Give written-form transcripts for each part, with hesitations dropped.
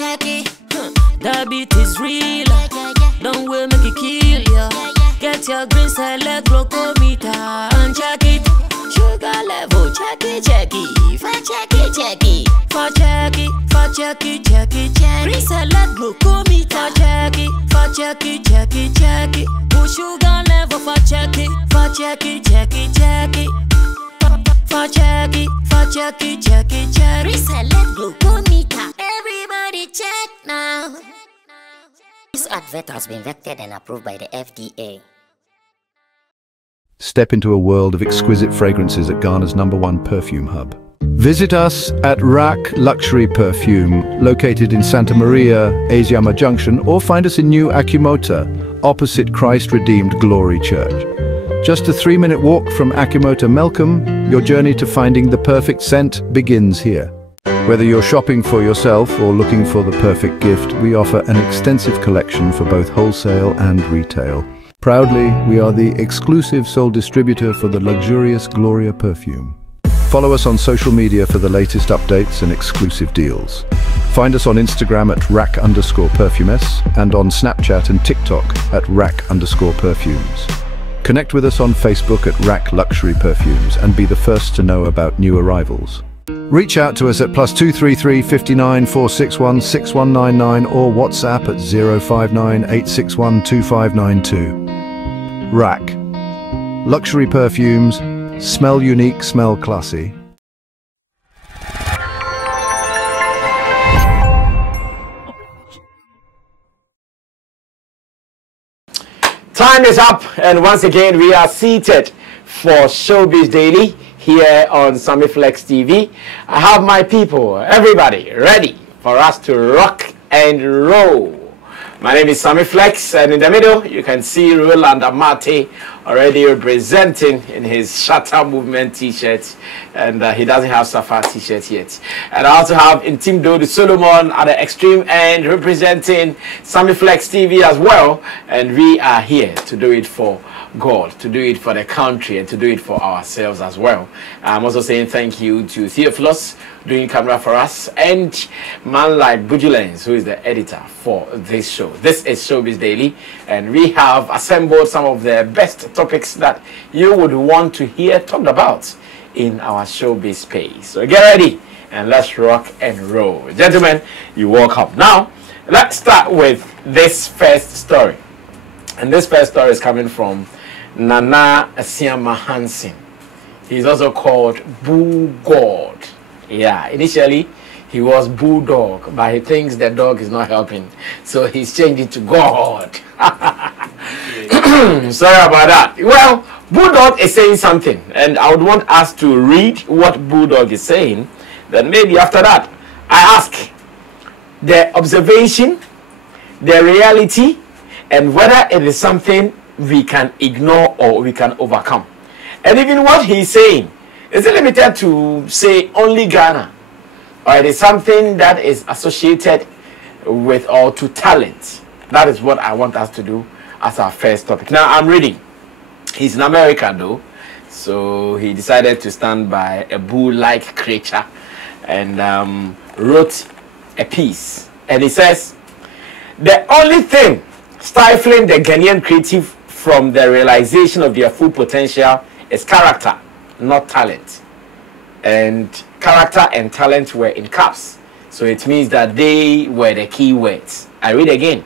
check it. That beat is real. Don't will make it kill ya. Get your green select glucometer and check it. Sugar level, check it, check it. For check it, check it. For check it, for check it, check it, check it. Green select glucometer, check it. For check it, check it, check it. Put sugar level, for check it. For check it, check it, check it. For check it, for check it, check it, check it. Green select glucometer. Everybody check now. This advert has been vetted and approved by the FDA. Step into a world of exquisite fragrances at Ghana's #1 perfume hub. Visit us at Rack Luxury Perfume, located in Santa Maria, Asiama Junction, or find us in New Akumota, opposite Christ Redeemed Glory Church. Just a 3-minute walk from Akumota Melcombe, your journey to finding the perfect scent begins here. Whether you're shopping for yourself or looking for the perfect gift, we offer an extensive collection for both wholesale and retail. Proudly, we are the exclusive sole distributor for the luxurious Gloria perfume. Follow us on social media for the latest updates and exclusive deals. Find us on Instagram at rack_perfumes and on Snapchat and TikTok at rack_perfumes. Connect with us on Facebook at Rack Luxury Perfumes and be the first to know about new arrivals. Reach out to us at +233 59 461 6199 or WhatsApp at 059 861 2592. Rack. Luxury perfumes. Smell unique, smell classy. Time is up, and once again we are seated for Showbiz Daily here on Sammy Flex TV. I have my people, everybody, ready for us to rock and roll. My name is Sammy Flex, and in the middle you can see Roland Amate already representing in his Shatta movement t-shirt, and he doesn't have Safa t-shirt yet. And I also have Intimdo de Solomon at the extreme end representing Sammy Flex TV as well, and we are here to do it for God, to do it for the country, and to do it for ourselves as well. I'm also saying thank you to Theophilus doing camera for us, and man like Bujulens, who is the editor for this show. This is Showbiz Daily, and we have assembled some of the best topics that you would want to hear talked about in our showbiz space. So get ready and let's rock and roll. Gentlemen, you're welcome. Now, let's start with this first story. And this first story is coming from Nana Asiama Hansen. He's also called Boo God. Yeah, initially he was Bulldog, but he thinks the dog is not helping, so he's changed it to God. Sorry about that. Well, Bulldog is saying something, and I would want us to read what Bulldog is saying. Then maybe after that, I ask the observation, the reality, and whether it is something we can ignore or we can overcome. And even what he's saying, is it limited to, say, only Ghana? Or it is something that is associated with or to talent? That is what I want us to do as our first topic. Now, I'm reading. He's in America, though. So he decided to stand by a bull-like creature and wrote a piece. And he says, the only thing stifling the Ghanaian creative from the realization of their full potential is character, not talent. And character and talent were in caps, so it means that they were the key words. I read again.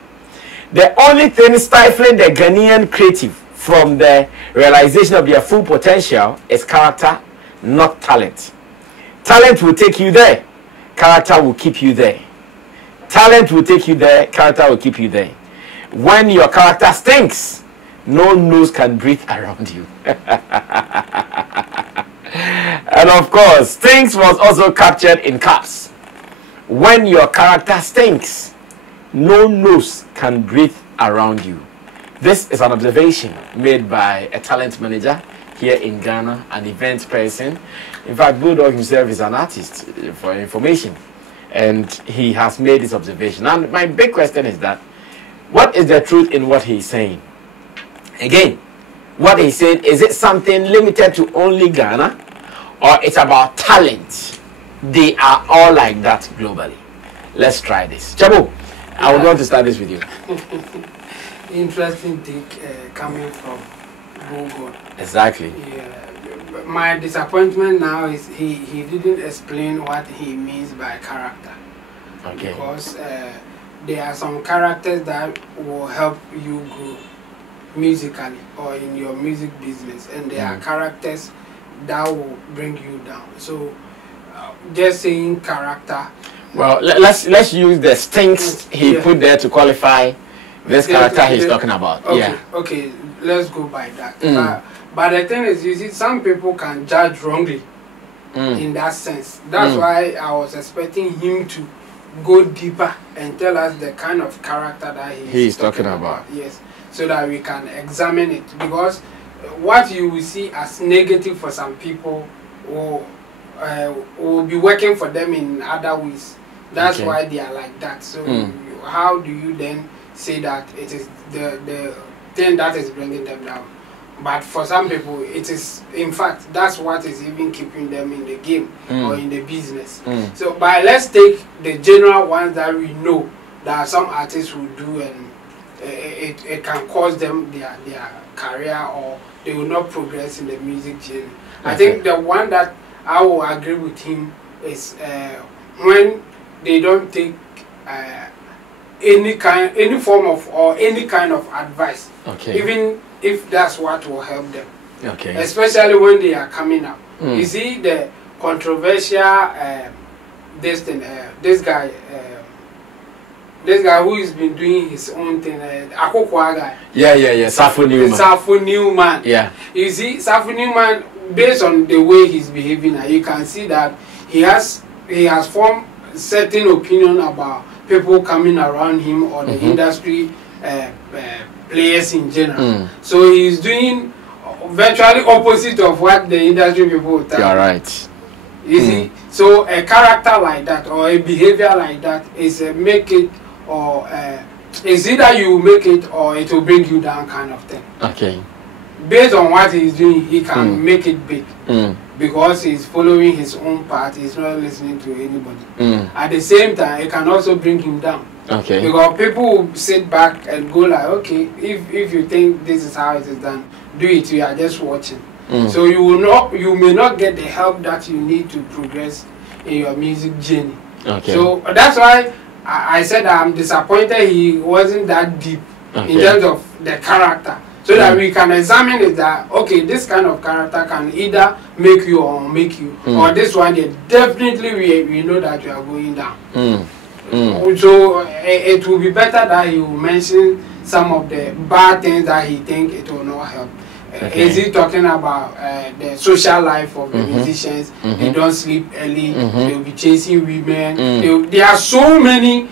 The only thing stifling the Ghanaian creative from the realization of their full potential is character, not talent. Talent will take you there, character will keep you there. Talent will take you there, character will keep you there. When your character stinks, no nose can breathe around you. And of course, stinks was also captured in caps. When your character stinks, no nose can breathe around you. This is an observation made by a talent manager here in Ghana, an event person. In fact, Bulldog himself is an artist for information, and he has made this observation. And my big question is that, what is the truth in what he's saying? Again, what he said, is it something limited to only Ghana, or it's about talent? They are all like that globally. let's try this. Chabo, I would want to start this with you. Interesting take coming from Google. Exactly. Yeah. My disappointment now is he didn't explain what he means by character. Okay. Because there are some characters that will help you grow musically or in your music business, and there are characters that will bring you down. So just saying character. Well, let's use the stints he put there to qualify this character he's talking about. Okay, okay, let's go by that. But the thing is, you see, some people can judge wrongly in that sense. That's why I was expecting him to go deeper and tell us the kind of character that he's talking about. Yes, so that we can examine it. Because what you will see as negative for some people will be working for them in other ways. That's why they are like that. So how do you then say that it is the thing that is bringing them down? But for some people, it is, in fact, that's what is even keeping them in the game or in the business. So, but let's take the general ones that we know that some artists will do, and it can cause them their career, or they will not progress in the music journey. I think the one that I will agree with him is when they don't take any form of or any kind of advice, even if that's what will help them, especially when they are coming up. You see the controversial this guy who has been doing his own thing, Akokwa guy. Safo Newman. Safo Newman. Yeah. You see, Safo Newman, based on the way he's behaving, you can see that he has formed certain opinion about people coming around him or the industry players in general. So he's doing virtually opposite of what the industry people tell. You're right. You see, so a character like that or a behavior like that is make it, or is either you make it or it will bring you down kind of thing. Okay. Based on what he's doing, he can make it big because he's following his own path. He's not listening to anybody. At the same time, it can also bring him down. Okay. Because people will sit back and go like, okay, if you think this is how it is done, do it. You are just watching. So you may not get the help that you need to progress in your music journey. Okay. So that's why I said I'm disappointed he wasn't that deep in terms of the character. So that we can examine it that, okay, this kind of character can either make you or make you. Or this one, definitely we know that you are going down. So it will be better that you mention some of the bad things that he thinks it will not help. Is he talking about the social life of the musicians? They don't sleep early, they'll be chasing women. There are so many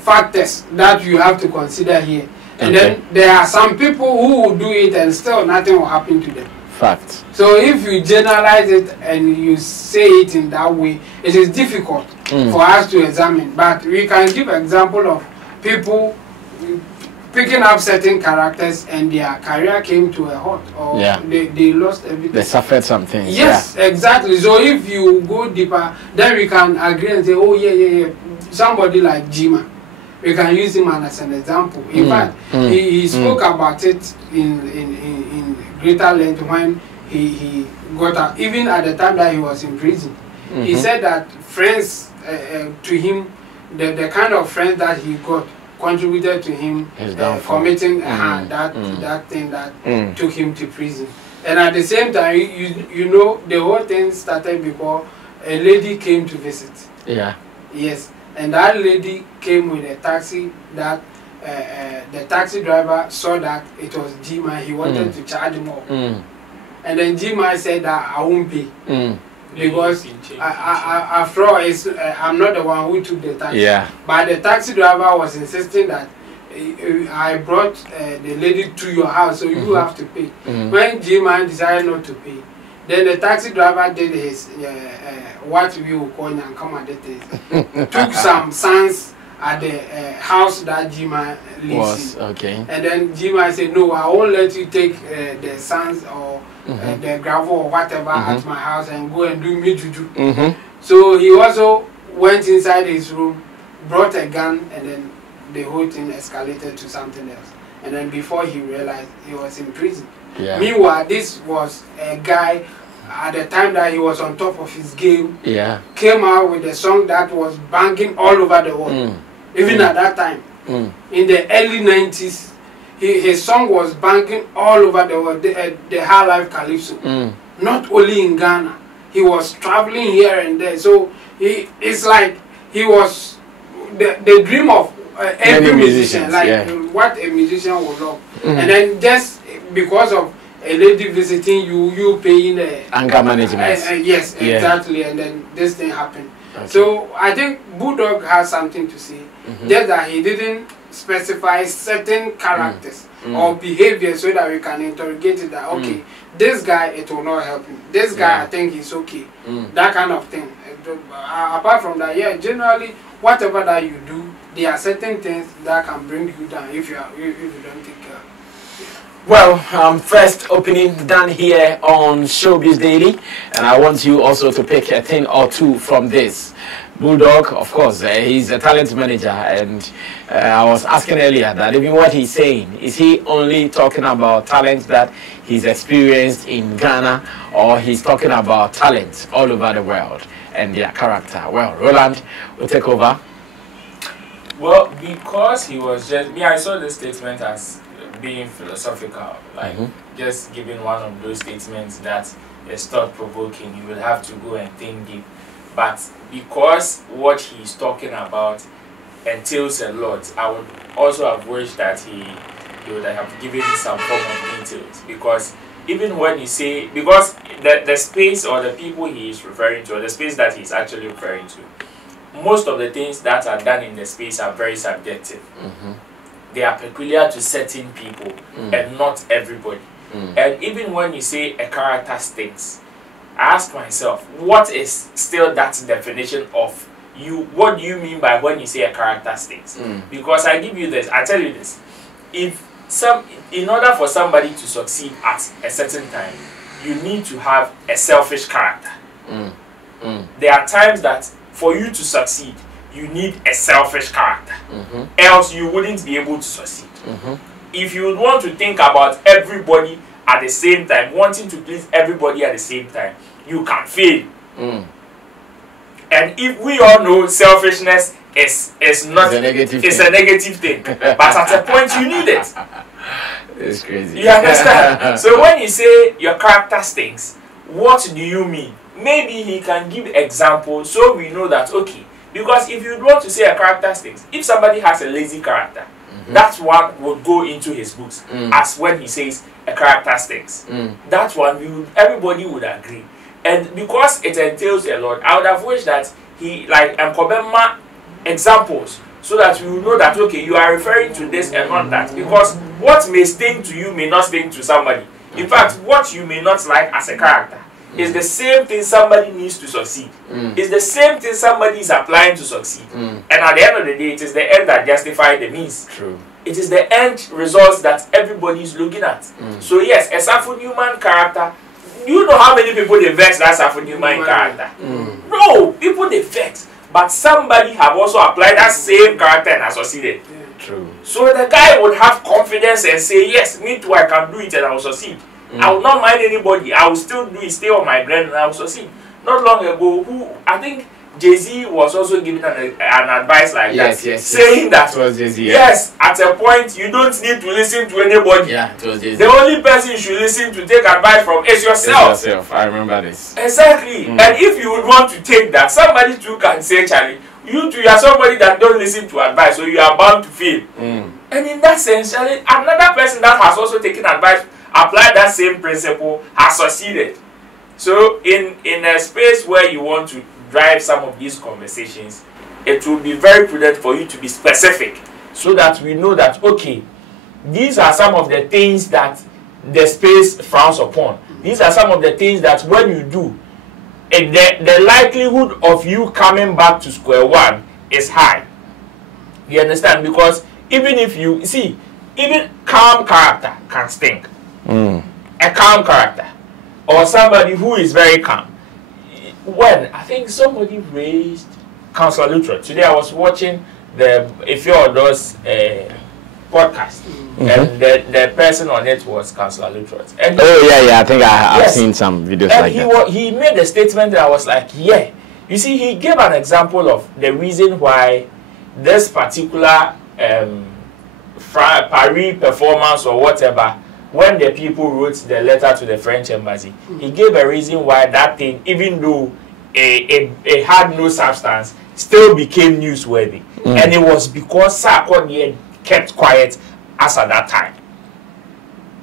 factors that you have to consider here. And then there are some people who will do it and still nothing will happen to them. Fact. So if you generalize it and you say it in that way, it is difficult for us to examine. But we can give example of people picking up certain characters and their career came to a halt, or they lost everything. They suffered something. Yes, exactly. So if you go deeper, then we can agree and say, oh yeah. Somebody like GMA, we can use him as an example. In fact, he spoke about it in greater length when he got out, even at the time that he was in prison. He said that friends to him, the kind of friends that he got contributed to him committing that thing that took him to prison. And at the same time, you know, the whole thing started because a lady came to visit. Yes. And that lady came with a taxi that the taxi driver saw that it was GMA. He wanted to charge more. And then GMA said that I won't pay. Because after all, I'm not the one who took the taxi. But the taxi driver was insisting that I brought the lady to your house, so you have to pay. When GMA decided not to pay, then the taxi driver did his what we will call Nyankamadete. Took some sons at the house that GMA lives in. And then GMA said, no, I won't let you take the sons or the gravel or whatever at my house and go and do me juju. So he also went inside his room, brought a gun, and then the whole thing escalated to something else. And then before he realized, he was in prison. Yeah. Meanwhile, this was a guy at the time that he was on top of his game. Yeah. Came out with a song that was banging all over the world. Even at that time, in the early 90s, his song was banging all over the world. The High Life Calypso. Not only in Ghana, he was traveling here and there. So it's like he was the dream of every musician, like what a musician would love. And then just because of a lady visiting you, you paying anger management. Yes, exactly. And then this thing happened. Okay. So I think Bulldog has something to say. Just that he didn't specify certain characters or behavior so that we can interrogate it that okay, this guy, it will not help him. This guy, I think he's okay. That kind of thing. Apart from that, yeah, generally whatever that you do, there are certain things that can bring you down if you don't take care. Well, first opening done here on Showbiz Daily, and I want you also to pick a thing or two from this. Bulldog, of course, he's a talent manager, and I was asking earlier that even what he's saying, is he only talking about talent that he's experienced in Ghana, or he's talking about talent all over the world and their character? Well, Roland will take over. Well, because he was just, I saw this statement as being philosophical, like just giving one of those statements that is thought-provoking. You will have to go and think deep. But because what he's talking about entails a lot, I would also have wished that he would have given some form of details. Because even when you say, because the space or the people he is referring to, or the space that he's actually referring to, most of the things that are done in the space are very subjective. They are peculiar to certain people and not everybody. And even when you say a character stinks, I ask myself, what is still that definition of you? What do you mean by when you say a character stinks? Because I give you this, I tell you this. In order for somebody to succeed at a certain time, you need to have a selfish character. There are times that for you to succeed, you need a selfish character. Else you wouldn't be able to succeed. If you would want to think about everybody at the same time, wanting to please everybody at the same time, you can fail. And if we all know selfishness is not a negative thing, but at a point you need it. It's crazy. You understand? So when you say your character stinks, what do you mean? Maybe he can give examples so we know that okay. Because if you want to say a character stinks, if somebody has a lazy character, that one would go into his books as when he says a character stinks. That one, everybody would agree. And because it entails a lot, I would have wished that he, like, Nkobema examples, so that we will know that, okay, you are referring to this and not that. Because what may sting to you may not sting to somebody. In fact, what you may not like as a character is the same thing somebody needs to succeed. It's the same thing somebody is applying to succeed. And at the end of the day, it is the end that justifies the means. True. It is the end results that everybody is looking at. So yes, a Safo Newman character, do you know how many people they vex that Safo Newman character? No, people they vex. But somebody have also applied that same character and has succeeded. True. So the guy would have confidence and say, yes, me too, I can do it and I will succeed. I will not mind anybody. I will still do it, stay on my ground, and I will succeed. Not long ago, I think Jay-Z was also giving an advice like that, saying that yes, at a point you don't need to listen to anybody. Yeah, it was Jay-Z. The only person you should listen to take advice from is yourself. It's yourself. I remember this. Exactly. And if you would want to take that, somebody too can say, Charlie, you too, you are somebody that don't listen to advice, so you are bound to fail. And in that sense, Charlie, another person that has also taken advice, applied that same principle, has succeeded. So in a space where you want to drive some of these conversations, it will be very prudent for you to be specific so that we know that, okay, these are some of the things that the space frowns upon. These are some of the things that when you do, the likelihood of you coming back to square one is high. You understand? Because even if you see, even calm character can stink. A calm character or somebody who is very calm. When I think somebody raised Councillor Luttrell. Today I was watching the Ifeodo's podcast, and the person on it was Councillor Luttrell. And I think I've seen some videos and like that. He made a statement that I was like, yeah. You see, he gave an example of the reason why this particular Paris performance or whatever, when the people wrote the letter to the French embassy, he gave a reason why that thing, even though it had no substance, still became newsworthy. And it was because Sarkozy kept quiet as at that time.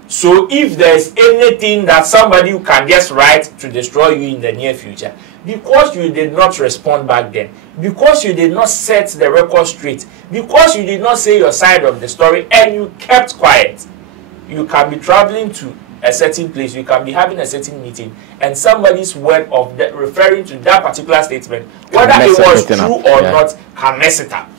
So if there's anything that somebody can just write to destroy you in the near future, because you did not respond back then, because you did not set the record straight, because you did not say your side of the story and you kept quiet, you can be traveling to a certain place, you can be having a certain meeting, and somebody's word of referring to that particular statement, whether it was true or not, can mess it up.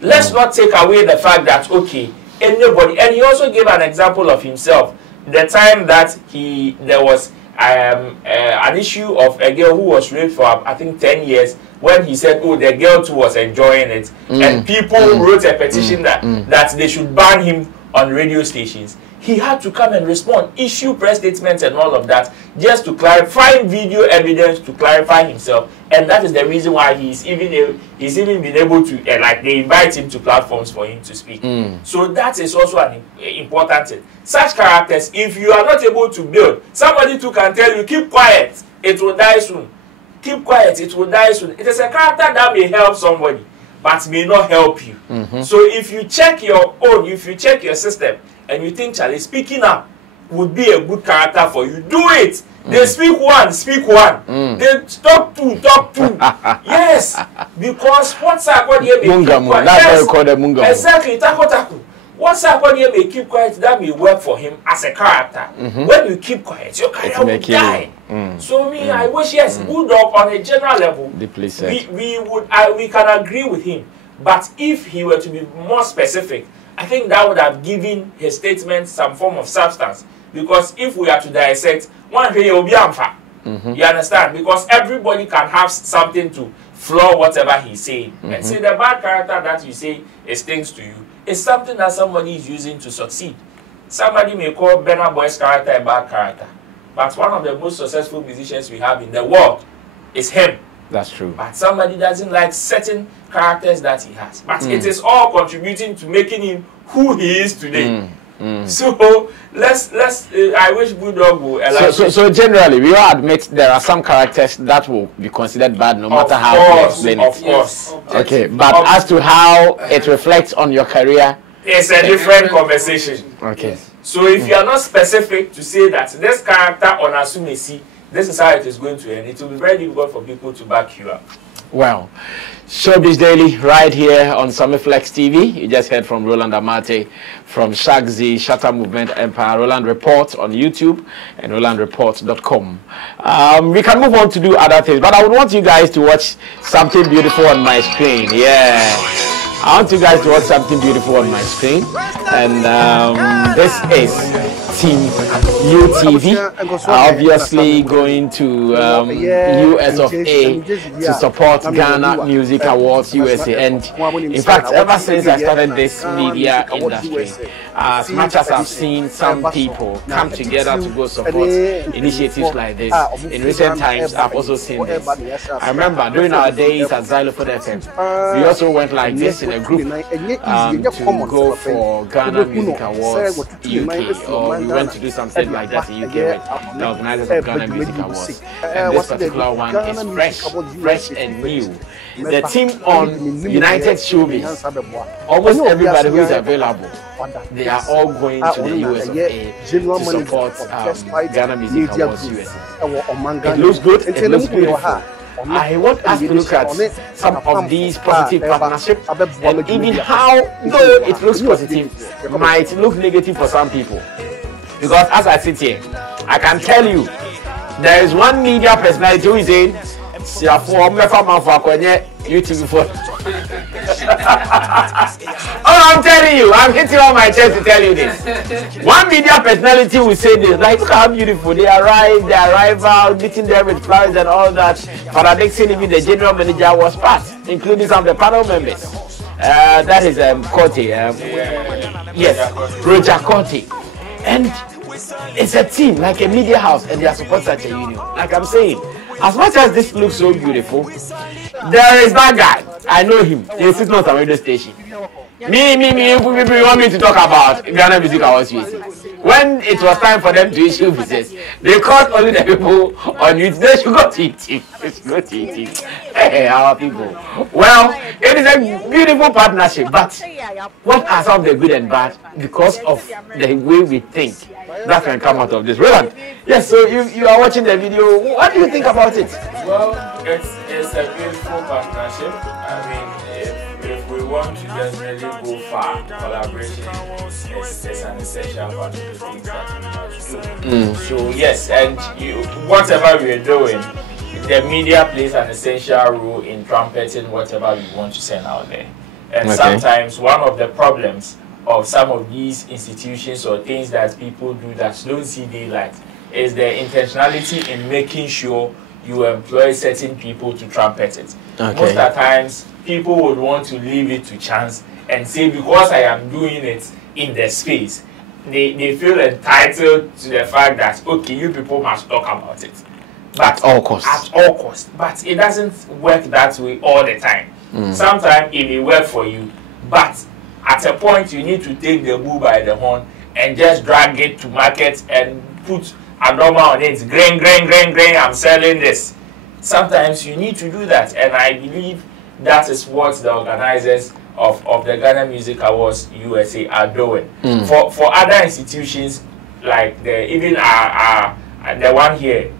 Let's not take away the fact that, okay, anybody, and he also gave an example of himself, the time that there was an issue of a girl who was raped for, I think, 10 years, when he said, oh, the girl too was enjoying it, and people wrote a petition that they should ban him on radio stations. He had to come and respond, issue press statements and all of that, just to clarify video evidence to clarify himself. And that is the reason why he's even been able to, like, they invite him to platforms for him to speak. So that is also an important thing. Such characters, if you are not able to build, somebody too can tell you, keep quiet, it will die soon. Keep quiet, it will die soon. It is a character that may help somebody, but may not help you. So if you check your own, if you check your system, and you think, Charlie, speaking up would be a good character for you, do it. They speak one, speak one. They talk two, talk two. Yes, because what's happening here may keep quiet. That's why we call them Mungamu. Exactly, taku. What's happening here may keep quiet, that may work for him as a character. When you keep quiet, your career will die. So me, I wish, yes, Bulldog on a general level, we can agree with him. But if he were to be more specific, I think that would have given his statement some form of substance. Because if we are to dissect, one day will be unfair. You understand? Because everybody can have something to flaw whatever he's saying. And say the bad character that you say is things to you is something that somebody is using to succeed. Somebody may call Burna Boy's character a bad character. But one of the most successful musicians we have in the world is him. That's true. But somebody doesn't like certain characters that he has. But it is all contributing to making him who he is today. So I wish Bulldog will allow. So generally, we all admit there are some characters that will be considered bad, no matter how you explain it. Of course. Okay, but as to how it reflects on your career, it's a different conversation. Okay. So if you are not specific to say that this character on Asumesi, this is how it is going to end, it will be very difficult for people to back you up. Well, Showbiz Daily right here on Flex TV. You just heard from Roland Amate from Shagzi, Shatta Movement Empire, Roland Report on YouTube and RolandReport.com. We can move on to do other things, but I would want you guys to watch something beautiful on my screen. Yeah, I want you guys to watch something beautiful on my screen. And this is Team UTV, obviously going to US of A to support Ghana Music Awards USA. And in fact, ever since I started this media industry, as much as I've seen some people come together to go support initiatives like this, in recent times I've also seen this. I remember during our days at Xylophone FM, we also went like this in a group to go for Ghana Music Awards UK, or we went to do something like that in UK with the organizers of Ghana Music Awards. And this particular one is fresh and new. The team on United Showbiz, almost everybody who is available, they are all going to the US of A to support Ghana Music Awards USA. It looks good, it looks beautiful. I want us to look at some of these positive partnerships and even how, though it looks positive, might look negative for some people. Because as I sit here, I can tell you, there is one media personality who is saying, UTV for Oh, I'm telling you, I'm hitting on my chest to tell you this. One media personality will say this, like, look how beautiful they arrive out, meeting them with flowers and all that. Father Dixon, even the general manager, was part, including some of the panel members. That is Corte. Yes, Roger Corte. And it's a team, like a media house, and they are supposed to such a union. Like I'm saying, as much as this looks so beautiful, there is that guy. I know him. He's sitting on some radio station. Me, you want me to talk about Ghana Music Awards UAC. When it was time for them to issue visas, they called only the people on UTV. They should go to UTV. They should go to UTV. Hey, our people. Well, it is a beautiful partnership, but what are some of the good and bad because of the way we think that can come out of this? Roland, yes, so you are watching the video. What do you think about it? Well, it's a beautiful partnership. I mean, if we want to just really go far, collaboration is an essential part of the things that we must do. So yes, and whatever we are doing, the media plays an essential role in trumpeting whatever we want to send out there. And sometimes one of the problems of some of these institutions or things that people do that don't see daylight is the intentionality in making sure you employ certain people to trumpet it. Most of the times, people would want to leave it to chance and say, because I am doing it in the space, they feel entitled to the fact that, okay, you people must talk about it. But at all costs. At all costs. But it doesn't work that way all the time. Sometimes it may work for you, but at a point you need to take the bull by the horn and just drag it to market and put a number on it. Grain, I'm selling this. Sometimes you need to do that, and I believe that is what the organizers of the Ghana Music Awards USA are doing. For other institutions like even the one here,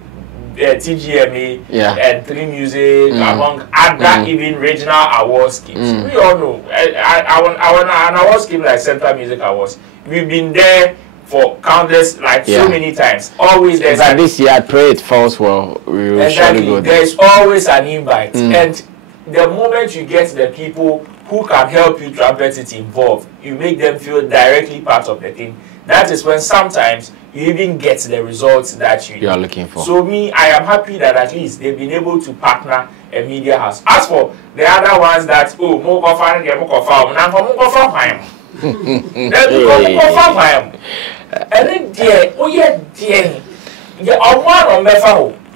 TGMA and Three Music, among other even regional award schemes. We all know an award scheme like Central Music Awards. We've been there for countless, so many times. Always there's this year, I pray it falls well. We will surely go there. There's always an invite, and the moment you get the people who can help you trumpet it involved, you make them feel directly part of the thing. That is when sometimes you even get the results that you are looking for. So I am happy that at least they've been able to partner a media house. As for the other ones that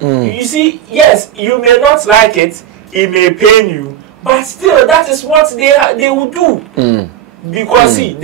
you see, yes, you may not like it, it may pain you, but still that is what they will do. Because see,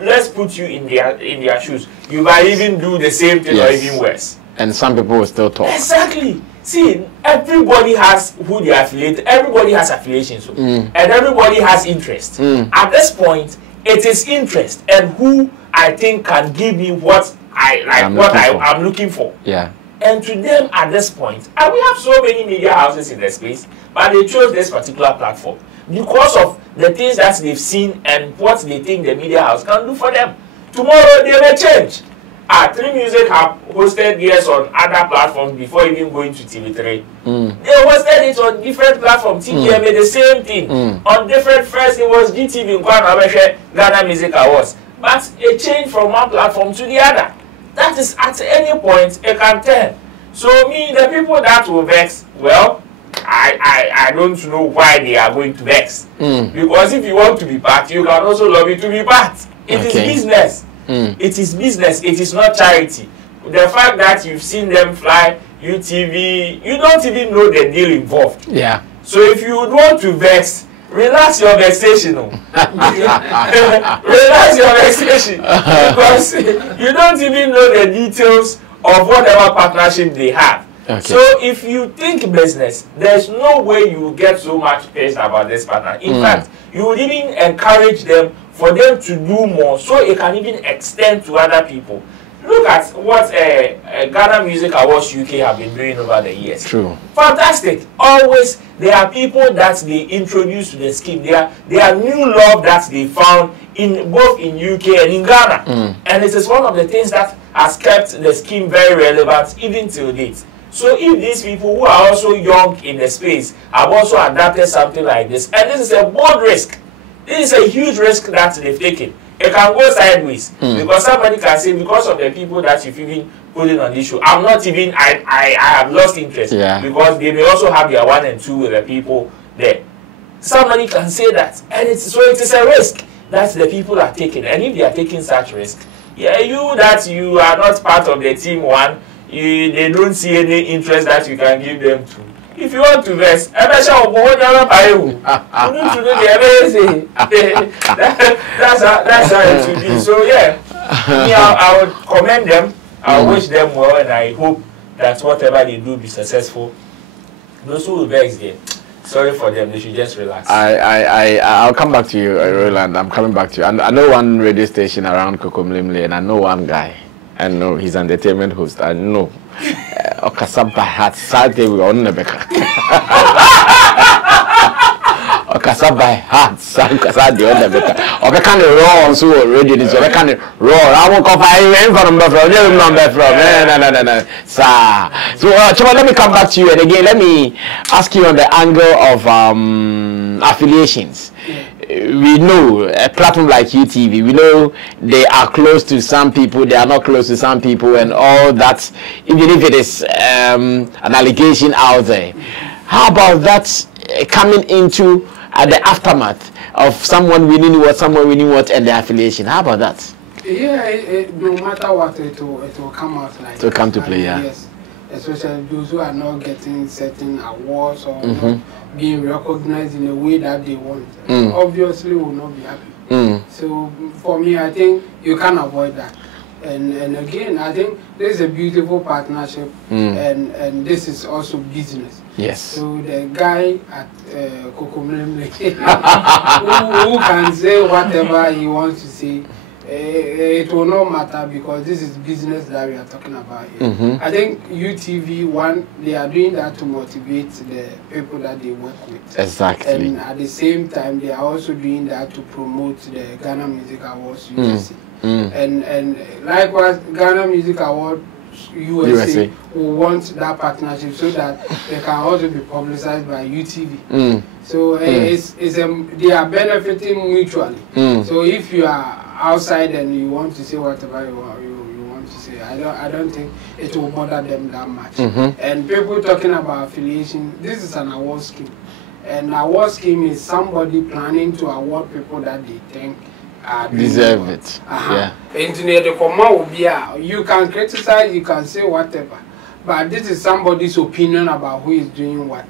let's put you in their shoes. You might even do the same thing or even worse. And some people will still talk. Exactly. See, everybody has who they affiliate. Everybody has affiliations, and everybody has interest. At this point, it is interest and who I think can give me what I'm looking for. Yeah. And to them at this point, and we have so many media houses in the space, but they chose this particular platform because of the things that they've seen and what they think the media house can do for them. Tomorrow they may change. Three Music have hosted theirs on other platforms before even going to TV3. They hosted it on different platforms. TGMA the same thing. On different first it was GTV in Ghana Music Awards. But it changed from one platform to the other. That is at any point it can turn. So the people that will vex, well, I don't know why they are going to vex. Because if you want to be part, you can also lobby to be part. It is business. It is business. It is not charity. The fact that you've seen them fly UTV, you don't even know the deal involved. Yeah. So if you would want to vex, relax your vexation. Relax your vexation. Because you don't even know the details of whatever partnership they have. So if you think business, there's no way you will get so much pissed about this partner. In fact, you would even encourage them for them to do more so it can even extend to other people. Look at what Ghana Music Awards UK have been doing over the years. True. Fantastic. Always there are people that they introduce to the scheme. There are new love that they found in both in UK and in Ghana. And it is one of the things that has kept the scheme very relevant even till date. So if these people who are also young in the space have also adapted something like this, and this is a bold risk, this is a huge risk that they've taken. It can go sideways because somebody can say, because of the people that you've even put in on this show, I'm not even, I have lost interest because they may also have their 1 and 2 with the people there. Somebody can say that, and it is a risk that the people are taking. And if they are taking such risk, yeah, you are not part of the team one, they don't see any interest that you can give them to. If you want to rest, that's how it should be. So yeah, I would commend them. I wish them well, and I hope that whatever they do be successful. Those who will vex them, sorry for them. They should just relax. I'll come back to you, Roland. I'm coming back to you. I know one radio station around Kokomlimle, and I know one guy. I know he's an entertainment host. I know. Okasaba had Saturday we on the back. Okasaba had Saturday on the back. Oka can raw on so already. This Oka can raw. I won't come from no. So let me come back to you, and again let me ask you on the angle of affiliations. We know a platform like UTV, we know they are close to some people, they are not close to some people, and all that, even if it is an allegation out there. How about that coming into the aftermath of someone winning what, and the affiliation? How about that? Yeah, no matter what, it will come out like to come to play, yeah. Yes, especially those who are not getting certain awards or not being recognized in a way that they want, obviously will not be happy. So for me, I think you can't avoid that. And again, I think this is a beautiful partnership, and this is also business. Yes. So the guy at Kokomlemle who can say whatever he wants to say, it will not matter because this is business that we are talking about here. I think UTV, they are doing that to motivate the people that they work with. Exactly. And at the same time, they are also doing that to promote the Ghana Music Awards USA. And likewise, Ghana Music Awards USA will want that partnership so that they can also be publicized by UTV. So they are benefiting mutually. So if you are outside and you want to say whatever you want to say, I don't think it will bother them that much. And people talking about affiliation, this is an award scheme. An award scheme is somebody planning to award people that they think deserve it. Yeah. You can criticize, you can say whatever, but this is somebody's opinion about who is doing what.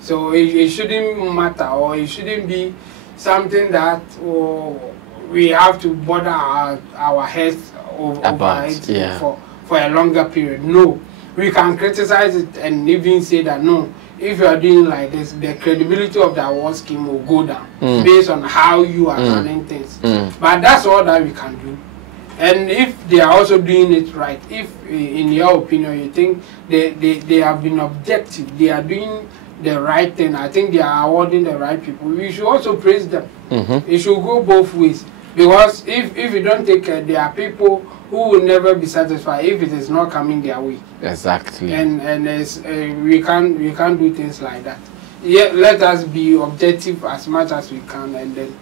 So it shouldn't matter, or it shouldn't be something that we have to bother our heads over it for a longer period. No, we can criticize it and even say that no, if you are doing like this, the credibility of the award scheme will go down based on how you are running things. But that's all that we can do. And if they are also doing it right, if in your opinion you think they have been objective, they are doing the right thing, I think they are awarding the right people, we should also praise them. It should go both ways. Because if you don't take care, there are people who will never be satisfied if it is not coming their way. Exactly. And we can't do things like that. Yeah, let us be objective as much as we can, and then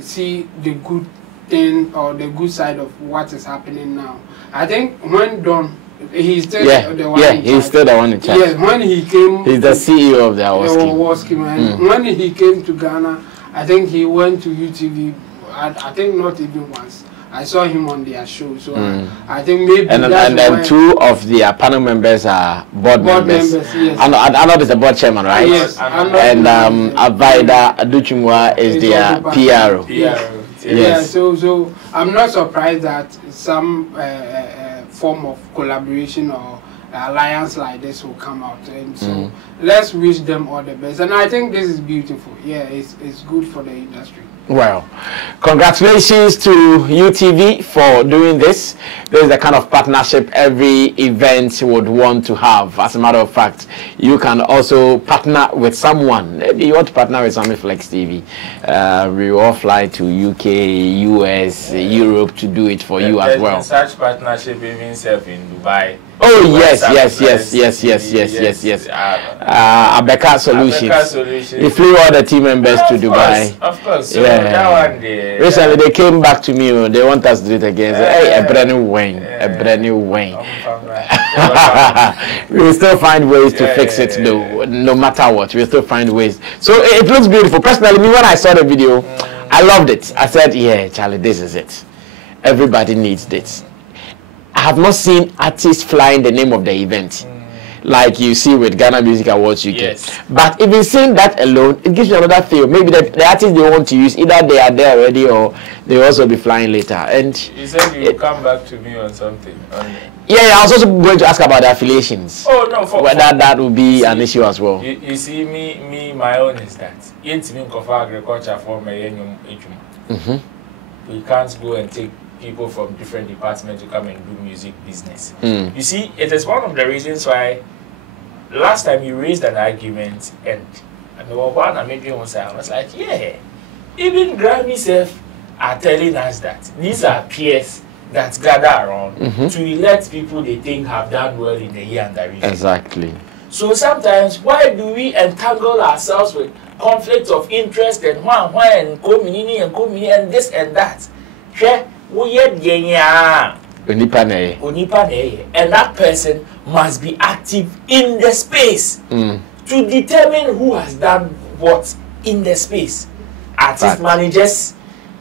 see the good thing or the good side of what is happening now. I think when Don, he's still the one in charge. He's still the one in charge. Yes, when he came, he's the CEO of the award scheme. And when he came to Ghana, I think he went to UTV. I think not even once. I saw him on their show, so I think maybe and two of the panel members are board members. Yes. Arnold is the board chairman, right? Yes. And Abaida Aduchumwa is their PRO. Yes. Yeah. So I'm not surprised that some form of collaboration or alliance like this will come out, and so let's wish them all the best. And I think this is beautiful. Yeah, it's good for the industry. Well, congratulations to UTV for doing this. This is the kind of partnership every event would want to have. As a matter of fact, you can also partner with someone. Maybe you want to partner with Sammy Flex TV. We all fly to UK, US, Europe to do it for you as well. Such partnership even self in Dubai. Oh yes. Abeka Solutions. They flew all the team members to Dubai. Of course. So that one day. Recently they came back to me. They want us to do it again. Say, hey, a brand new Wayne. We will still find ways to fix it though. No matter what, we'll still find ways. So it looks beautiful. Personally, me when I saw the video, I loved it. I said, yeah, Charlie, this is it. Everybody needs this. I have not seen artists flying the name of the event like you see with Ghana Music Awards UK. Yes. But even seeing that alone, it gives you another feel. Maybe the artists they want to use, either they are there already or they will also be flying later. And you said you will come back to me on something. Yeah, I was also going to ask about the affiliations. Oh no, whether that will be an issue as well. You see, my own is that agriculture for we can't go and take people from different departments to come and do music business. You see, it is one of the reasons why last time you raised an argument and I was like, yeah, even Grammy self are telling us that these are peers that gather around to elect people they think have done well in the year and the region. Exactly. So sometimes why do we entangle ourselves with conflicts of interest and and this and that? And that person must be active in the space to determine who has done what in the space. Artist managers,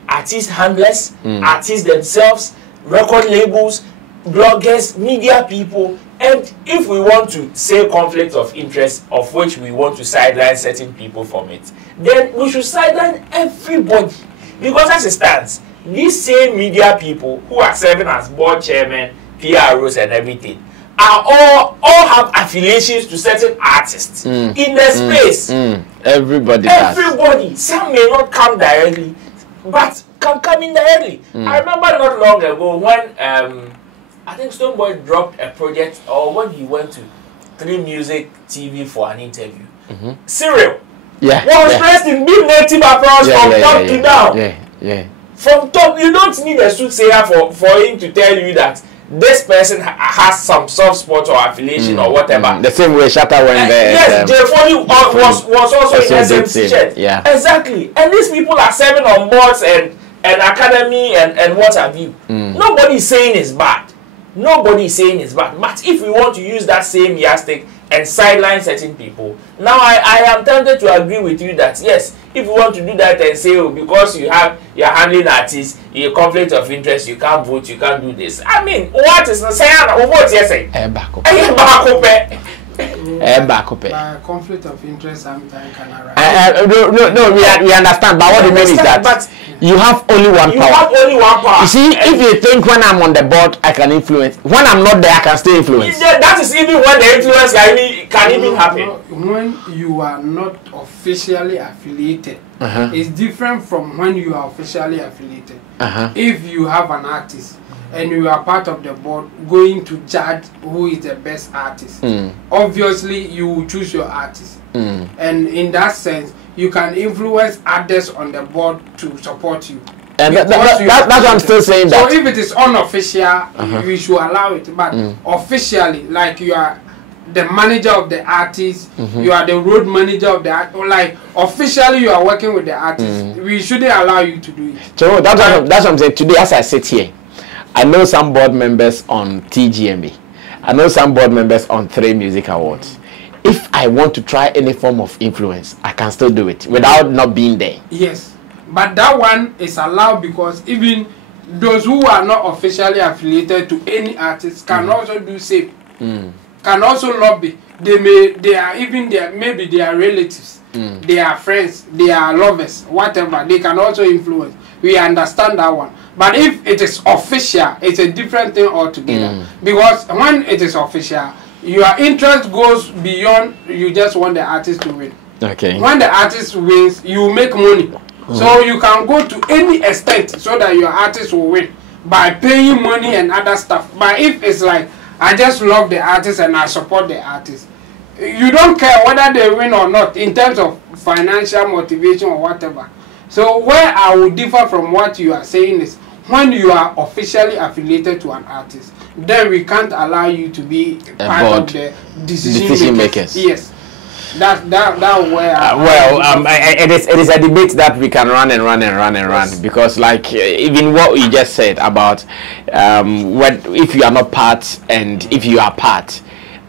artist handlers, artists themselves, record labels, bloggers, media people. And if we want to say conflict of interest, of which we want to sideline certain people from it, then we should sideline everybody. Because as it stands, these same media people who are serving as board chairmen, PROs and everything, are all have affiliations to certain artists in the space. Everybody. Some may not come directly, but can come indirectly. I remember not long ago when I think Stonebwoy dropped a project, or when he went to 3 Music TV for an interview. Cyril was dressed in big native approach from top to down. From top, you don't need a soothsayer for him to tell you that this person has some soft spot or affiliation or whatever. The same way Shatta went there. Yes, J40 was also in SMC shirt. Yeah. Exactly. And these people are serving on boards and academy and what have you. Nobody is saying it's bad. Nobody is saying it's bad. But if we want to use that same yardstick and sideline certain people, now I am tempted to agree with you that yes, if you want to do that and say, oh, because you're handling artists, a conflict of interest, you can't vote, you can't do this. I mean, what is the saying? What you say? Conflict of interest sometimes can arise. No, we understand. But what you mean is that you have only one power. You have only one power. You see, if you think when I'm on the board, I can influence. When I'm not there, I can still influence. That is even when the influence can even happen. When you are not officially affiliated, it's different from when you are officially affiliated. If you have an artist and you are part of the board going to judge who is the best artist, obviously you will choose your artist. And in that sense, you can influence others on the board to support you. And that's what I'm still saying. So if it is unofficial, we should allow it. But officially, like you are the manager of the artist, you are the road manager of the artist, like officially you are working with the artist, we shouldn't allow you to do it. So that's what I'm saying. Today, as I sit here, I know some board members on TGMA. I know some board members on 3 Music Awards. If I want to try any form of influence, I can still do it without not being there. Yes, but that one is allowed because even those who are not officially affiliated to any artist can also do same. Can also lobby. They are maybe they are relatives, they are friends, they are lovers, whatever. They can also influence. We understand that one. But if it is official, it's a different thing altogether. Because when it is official, your interest goes beyond you just want the artist to win. Okay. When the artist wins, you make money. So you can go to any extent so that your artist will win by paying money and other stuff. But if it's like, I just love the artist and I support the artist, you don't care whether they win or not in terms of financial motivation or whatever. So where I would differ from what you are saying is, when you are officially affiliated to an artist, then we can't allow you to be part of the decision makers. Yes. That where it is a debate that we can run because like even what you just said about if you are not part and if you are part,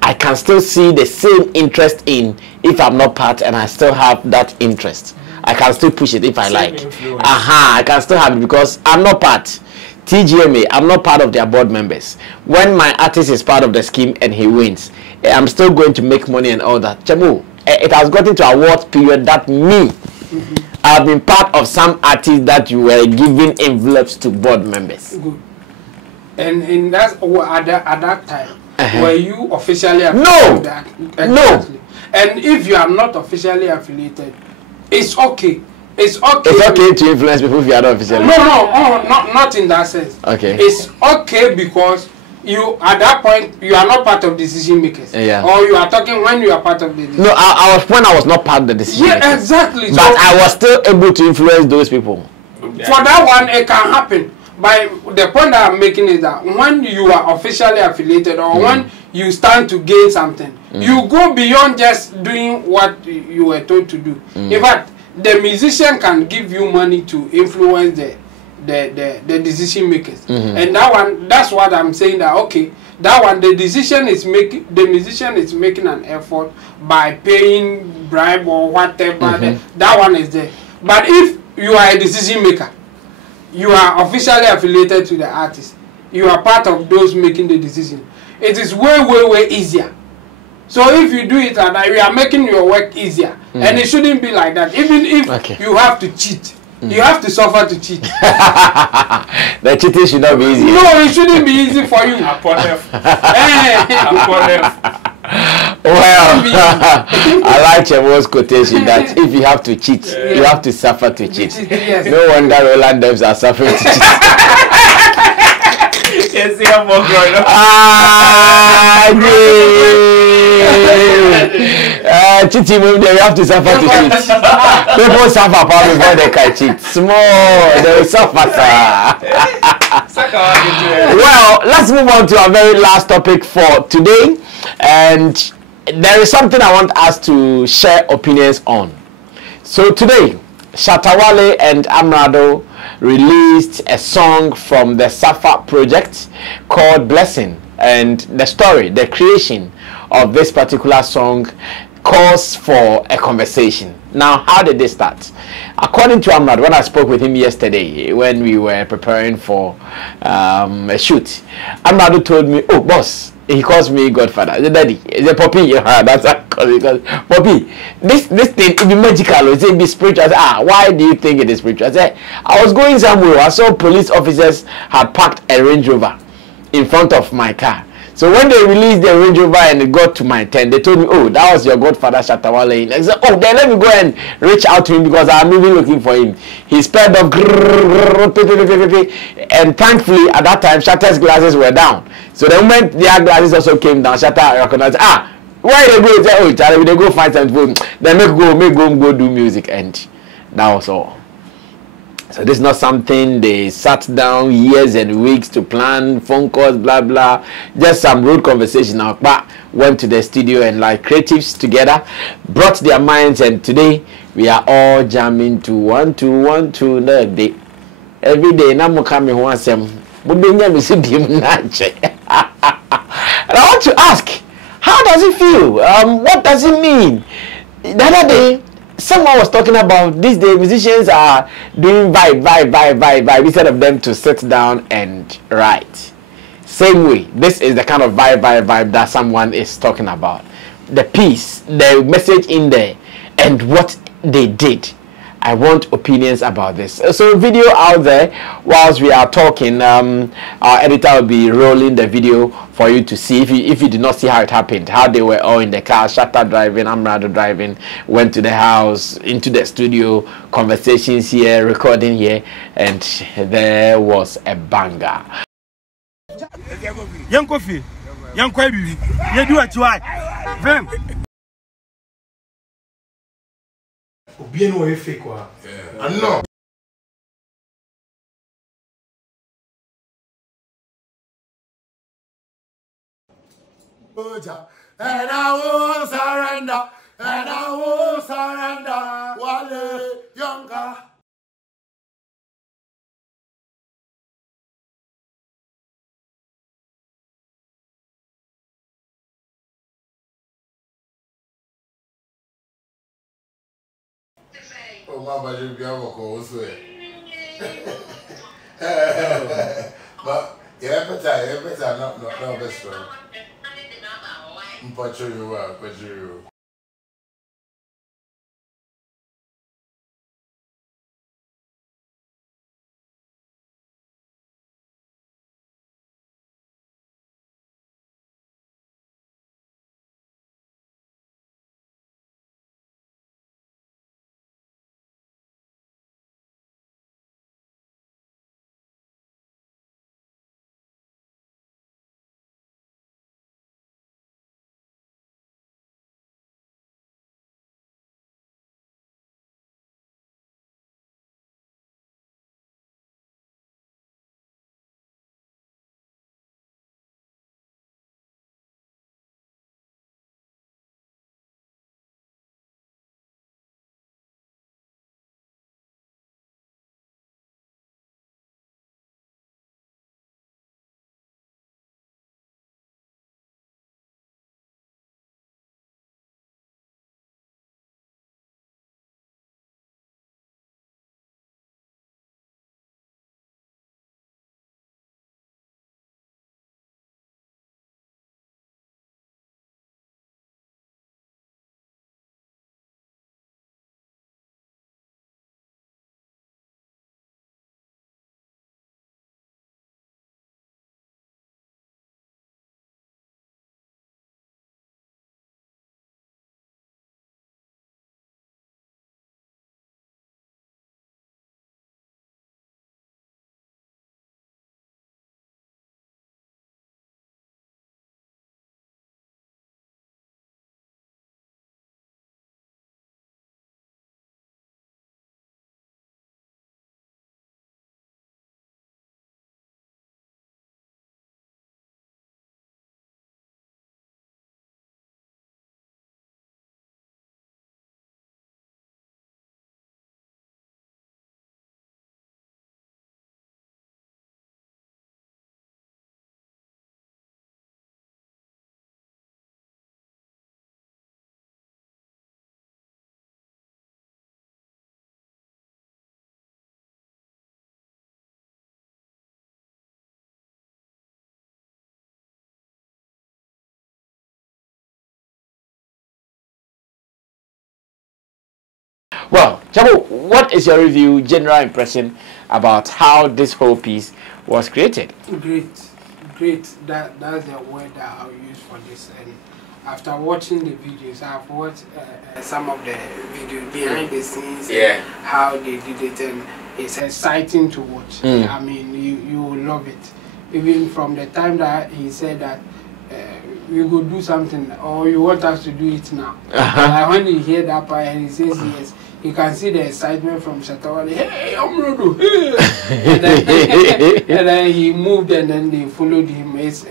I can still see the same interest in if I'm not part and I still have that interest. I can still push it if I like. I can still have it because I'm not part. TGMA, I'm not part of their board members. When my artist is part of the scheme and he wins, I'm still going to make money and all that. Chamu, it has gotten to awards period that me, I've been part of some artists that you were giving envelopes to board members. Good. And that's at that time, were you officially No. affiliated? Exactly. No. And if you are not officially affiliated, it's okay. It's okay. It's okay to influence people if you are not officially. No, not in that sense. Okay. It's okay because you at that point you are not part of decision makers. Yeah. Or you are talking when you are part of the decision. No, I was when I was not part of the decision. Yeah, exactly. But so, I was still able to influence those people. For that one, it can happen. By the point that I'm making is that when you are officially affiliated or when you stand to gain something, you go beyond just doing what you were told to do. In fact, the musician can give you money to influence the decision makers. And that one, that's what I'm saying, that okay, that one the musician is making an effort by paying bribe or whatever. That one is there. But if you are a decision maker, you are officially affiliated to the artist, you are part of those making the decision, it is way easier. So if you do it and you are making your work easier, and it shouldn't be like that. Even if you have to cheat, you have to suffer to cheat. The cheating should not be easy. No, it shouldn't be easy for you. Well, I like Chemo's quotation that if you have to cheat, you have to suffer to cheat. Yes. No wonder Roland Devs are suffering to cheat. Yes, you have more growing up. Cheating, they have to suffer to cheat. People suffer before they can cheat. Small, they will suffer, sir. Well, let's move on to our very last topic for today. And there is something I want us to share opinions on. So today, Shatta, Wale and Amerado released a song from the Safa project called Blessing. And the story, the creation of this particular song calls for a conversation. Now, how did this start? According to Amerado, when I spoke with him yesterday, when we were preparing for a shoot, Amerado told me, oh, boss, he calls me Godfather. The daddy, the Poppy. That's what because Poppy. This thing, it be magical. It be spiritual. I said, why do you think it is spiritual? I said, I was going somewhere. I saw police officers had parked a Range Rover in front of my car. So when they released the Range Rover and it got to my tent, they told me, oh, that was your Godfather Shatta Wale. I said, oh, then let me go and reach out to him because I'm even looking for him. He sped up, and thankfully at that time Shatta's glasses were down. So the moment their glasses also came down, Shatta recognized, where they go? They say, oh, Charlie, they go find some food. Then make go do music, and that was all. So this is not something they sat down years and weeks to plan, phone calls, blah blah. Just some road conversation. Now, went to the studio and like creatives together, brought their minds, and today we are all jamming to 1 2 1 2 day. Every day, na mo come one sem. And I want to ask, how does it feel? What does it mean? The other day, someone was talking about these days musicians are doing vibe instead of them to sit down and write. Same way, this is the kind of vibe that someone is talking about. The piece, the message in there, and what they did. I want opinions about this. So video out there whilst we are talking. Our editor will be rolling the video for you to see. If you did not see how it happened, how they were all in the car, Shatta driving, Amerado driving, went to the house, into the studio, conversations here, recording here, and there was a banger. Young coffee, young baby, you do what you want. Vem. Bien ou fake quoi. I know. Boja, and I won't surrender, and I won't surrender. Wale, younger. Oh, Mama, you'll be able to go swear. But, yeah, better, not best friend. But you. Well, Chabo, what is your review, general impression about how this whole piece was created? Great. That's the word that I'll use for this. And after watching the videos, I've watched some of the videos behind the scenes, how they did it, and it's exciting to watch. I mean, you will love it. Even from the time that he said that we could do something, or you want us to do it now. Like when you hear that part and he says yes, you can see the excitement from Shatta. Hey, Amerado! and then he moved, and then they followed him. It's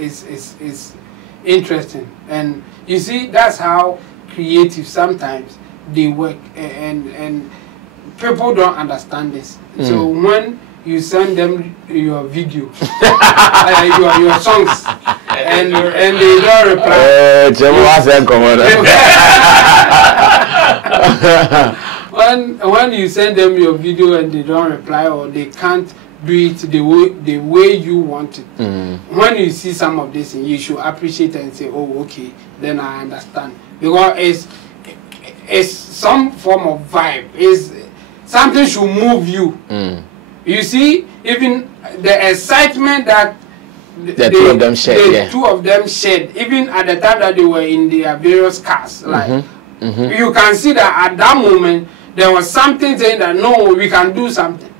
interesting, and you see that's how creative sometimes they work, and people don't understand this. So when you send them your video, your songs, and they don't reply. When you send them your video and they don't reply, or they can't do it the way you want it, when you see some of this, you should appreciate it and say, oh, okay, then I understand. Because it's some form of vibe. It's something should move you. You see, even the excitement that the two of them shared, even at the time that they were in their various cars, like you can see that at that moment there was something saying that no, we can do something,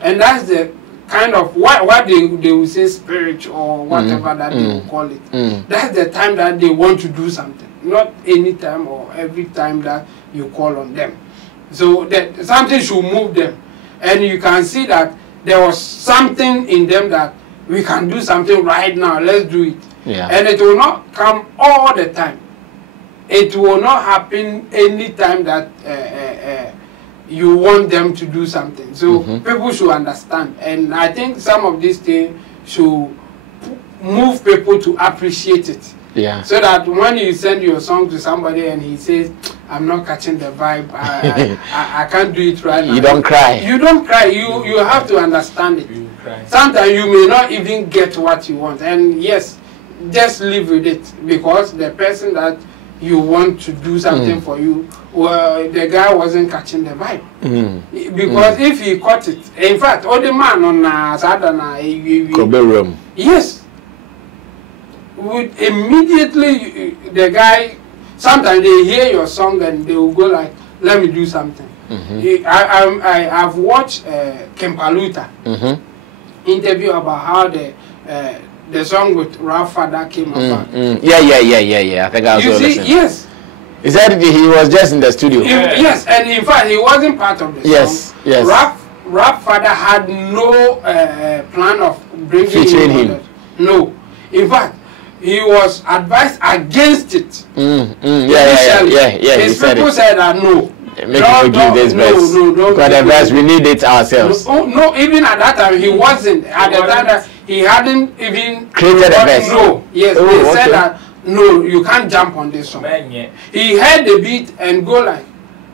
and that's the kind of what they will say spirit or whatever that they will call it. That's the time that they want to do something, not any time or every time that you call on them. So that something should move them. And you can see that there was something in them that we can do something right now, let's do it. Yeah. And it will not come all the time. It will not happen any time that you want them to do something. So people should understand. And I think some of these things should move people to appreciate it. Yeah. So that when you send your song to somebody and he says, I'm not catching the vibe, I can't do it right now. You don't cry. You don't cry. You have to understand it. You cry. Sometimes you may not even get what you want. And yes, just live with it. Because the person that you want to do something for you, well, the guy wasn't catching the vibe. Because if he caught it, in fact, all the man on Sadana, yes, would immediately the guy, sometimes they hear your song and they will go like, let me do something. I've watched Kempaluta interview about how the song with Ralph Father came about. Yeah. I think I was listening. Yes. He said he was just in the studio. Yes, and in fact, he wasn't part of the song. Yes. Rap Father had no plan of bringing featuring him. No. In fact, he was advised against it. Yeah. His people said that no. Make him give this verse. No, because the verse, we need it ourselves. No, even at that time, he wasn't. At the time that he hadn't even created a verse. No, yes, they said that no, you can't jump on this song. He heard the beat and go like,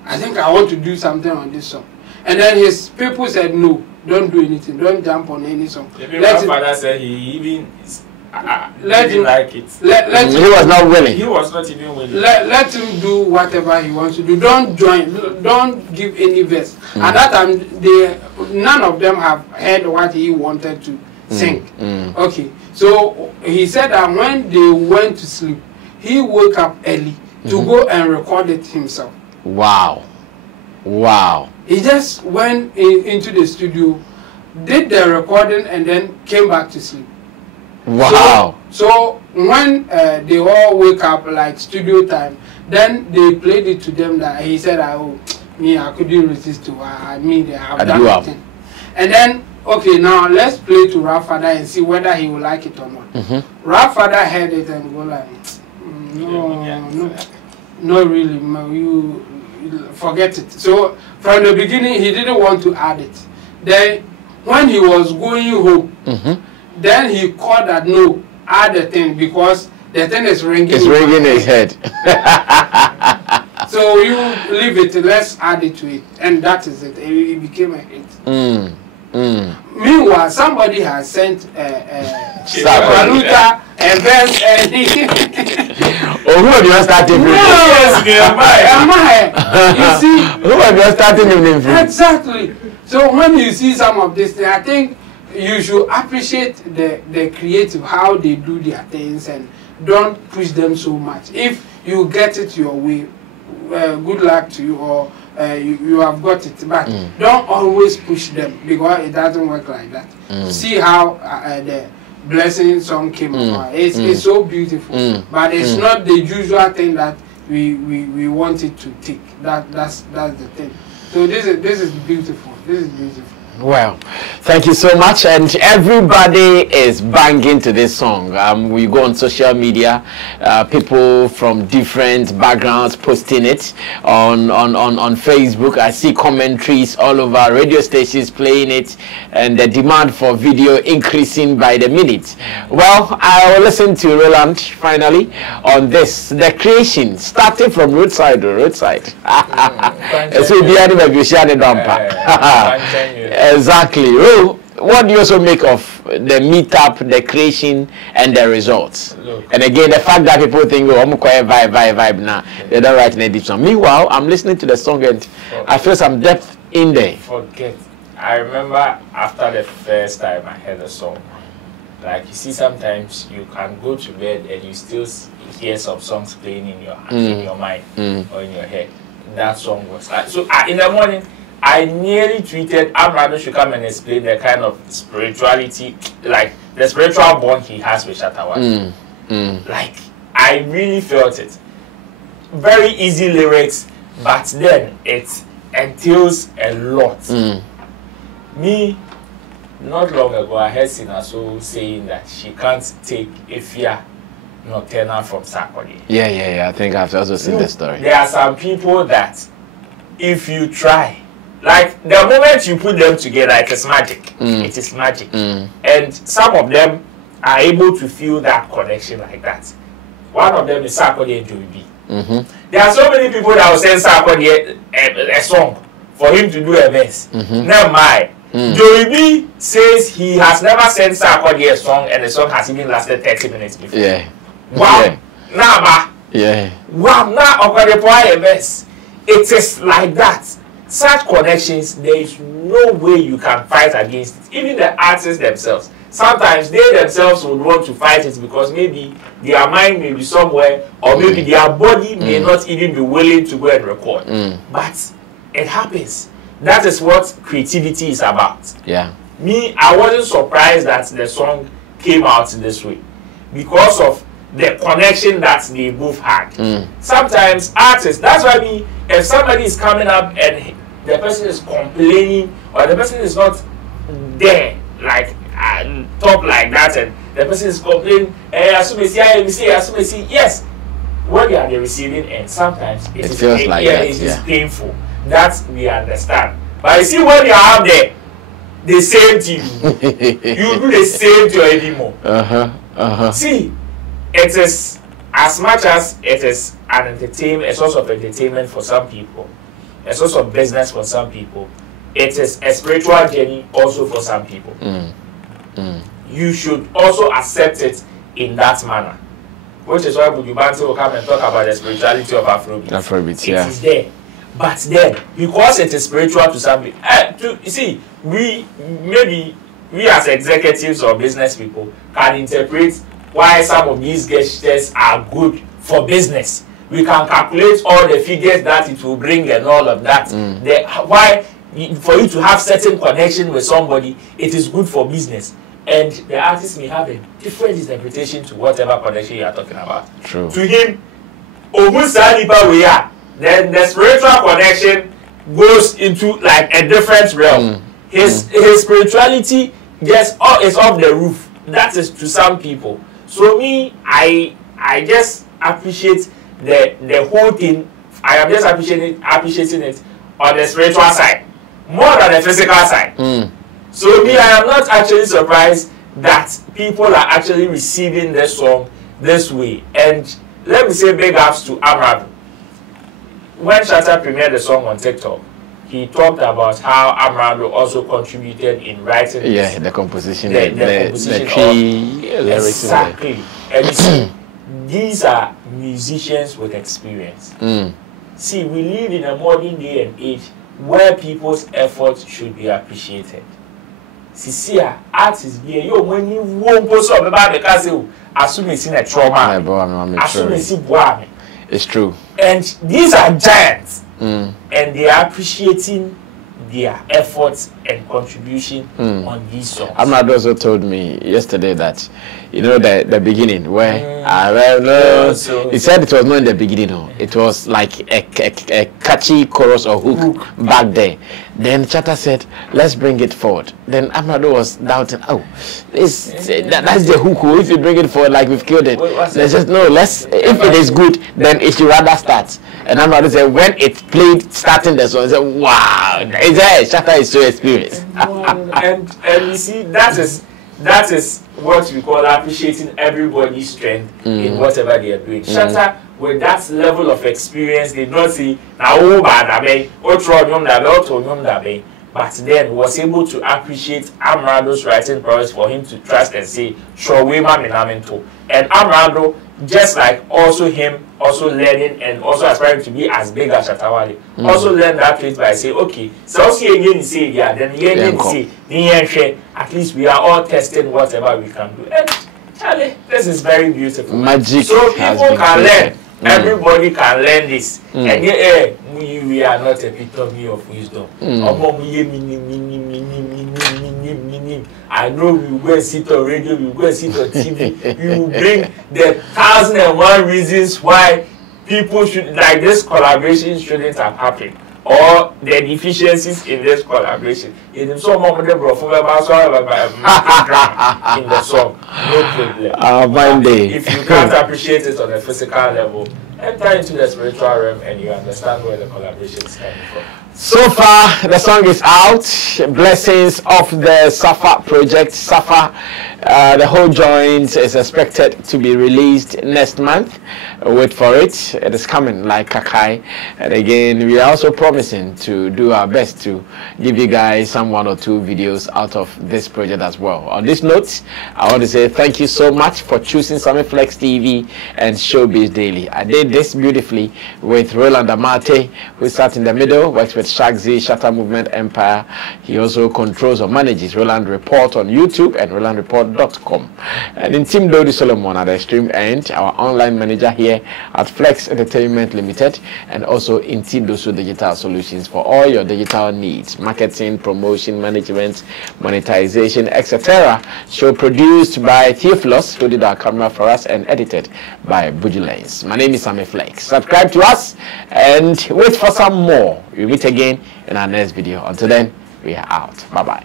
I think I want to do something on this song. And then his people said no, don't do anything, don't jump on any song. My father said he even let him like it. He was not willing. He was not even willing. Let him do whatever he wants to do. Don't join. Don't give any verse. At that time, none of them have heard what he wanted to sing. Okay. So he said that when they went to sleep, he woke up early to go and record it himself. Wow. He just went into the studio, did the recording, and then came back to sleep. Wow. So when they all wake up like studio time, then they played it to them that he said, oh, me, I couldn't resist to they have done nothing. And then, okay, now let's play to Rap Father and see whether he will like it or not. Rap Father heard it and go like, no, really, you forget it. So from the beginning, he didn't want to add it. Then when he was going home, then he called that no, add the thing because the thing is ringing. It's ringing his head. So you leave it, let's add it to it. And that is it. It became a hit. Meanwhile, somebody has sent Valuta, a verse, and who are you starting with? You see? Who are you starting with? Exactly. So when you see some of this thing, I think you should appreciate the creative, how they do their things, and don't push them so much. If you get it your way, good luck to you, or you have got it, but don't always push them because it doesn't work like that. See how the blessing song came about. It's so beautiful, but it's not the usual thing that we want it to take. That's the thing. So this is beautiful. This is beautiful. Well, thank you so much, and everybody is banging to this song. We go on social media, people from different backgrounds posting it on Facebook. I see commentaries all over, radio stations playing it, and the demand for video increasing by the minute. Well, I will listen to Roland finally on this, the creation starting from roadside to roadside. So exactly. Oh, what do you also make of the meetup, the creation, and the results? And again, the fact that people think, oh, I'm quite vibe now. They don't write any deep song. Meanwhile, I'm listening to the song and I feel some depth in there. Forget. I remember after the first time I heard the song, like you see, sometimes you can go to bed and you still hear some songs playing in your in your mind or in your head. That song was like, so in the morning. I nearly tweeted Amerado should come and explain the kind of spirituality, like the spiritual bond he has with Shatta. Like, I really felt it. Very easy lyrics, but then it entails a lot. Me, not long ago, I heard Sinaso saying that she can't take Ifya Nocturnal from Sarkodie. Yeah. I think I've also seen the story. There are some people that, if you try, like the moment you put them together, it is magic. It is magic. And some of them are able to feel that connection like that. One of them is Sarkodie and Joey B. There are so many people that will send Sarkodie a song for him to do a verse. Never mind. Joey B says he has never sent Sarkodie a song and the song has even lasted 30 minutes before. Yeah. Wow. Nah, yeah. Wow, now a verse. It is like that. Such connections, there is no way you can fight against it. Even the artists themselves. Sometimes they themselves would want to fight it because maybe their mind may be somewhere, or maybe their body may not even be willing to go and record. But it happens. That is what creativity is about. Yeah. Me, I wasn't surprised that the song came out this way because of the connection that they both had. Sometimes artists, that's why if somebody is coming up and the person is complaining or the person is not there, like talk like that, and the person is complaining, yes, when you are the receiving end, sometimes it feels like that. It is painful. That we understand. But you see, when you are out there, the same to you. You do the same to anymore. See, it is as much as it is an entertainment, a source of entertainment for some people, a source of business for some people. It is a spiritual journey also for some people. You should also accept it in that manner, which is why Buju Banton will come and talk about the spirituality of Afrobeat. It is there. But then, because it is spiritual to some people, you see, we as executives or business people can interpret why some of these gestures are good for business. We can calculate all the figures that it will bring and all of that. Why, for you to have certain connection with somebody, it is good for business. And the artist may have a different interpretation to whatever connection you are talking about. True. To him, then the spiritual connection goes into like a different realm. His spirituality just is off the roof. That is to some people. So me, I just appreciate the whole thing. I am just appreciating it on the spiritual side more than the physical side. So me, I am not actually surprised that people are actually receiving this song this way. And let me say big ups to Amerado. When Shatta premiered the song on TikTok, he talked about how Amerado also contributed in writing the composition, the tree lyrics. Exactly. And you see, these are musicians with experience. See, we live in a modern day and age where people's efforts should be appreciated. See, artists be when you won't post up about the castle, assume it's in a trauma, assume it's in. It's true. And these are giants. And they are appreciating their efforts and contribution on these songs. Amerado also told me yesterday that, you know, the beginning where he said it was not in the beginning, no. It was like a catchy chorus or hook back there. Then Shatta said, let's bring it forward. Then Amerado was doubting, that's the hook. If you bring it forward, like we've killed it. Let's just if it is good, then it should rather start. And Amerado said, when it played starting the song, he said, wow, Shatta is so experienced. and you see, that is what we call appreciating everybody's strength in whatever they are doing. Shatta, with that level of experience, they not see but then was able to appreciate Amerado's writing prowess for him to trust and say, and Amerado, just like also him, also learning and also aspiring to be as big as Shatta Wale, also learn that trait by saying, okay, so again say, then say, at least we are all testing whatever we can do. And Charlie, this is very beautiful. Magic. So people can learn. Everybody can learn this. And we are not a epitome of wisdom. I know we will go and sit on radio, we will go and sit on TV. We will bring the 1,001 reasons why people should, like this collaboration shouldn't have happened. Or the deficiencies in this collaboration. In the song, in the song. No problem. Monday. If you can't appreciate it on a physical level, enter into the spiritual realm and you understand where the collaboration is coming from. So far, the song is out. Blessings of the Safa project. Safa, the whole joint is expected to be released next month. Wait for it. It is coming like Kakai. And again, we are also promising to do our best to give you guys some 1 or 2 videos out of this project as well. On this note, I want to say thank you so much for choosing Sammy Flex TV and Showbiz Daily. I did this beautifully with Roland Amate, who sat in the middle, works with Shagzi, Shatta Movement Empire. He also controls or manages Roland Report on YouTube and RolandReport.com. And in Team Dodi Solomon at the extreme end, our online manager here at Flex Entertainment Limited, and also in Team Dosu Digital Solutions for all your digital needs, marketing, promotion, management, monetization, etc. Show produced by Theophilus, who did our camera for us, and edited by Bujulens. My name is Sammy Flex. Subscribe to us and wait for some more. We'll meet again in our next video. Until then, we are out. Bye-bye.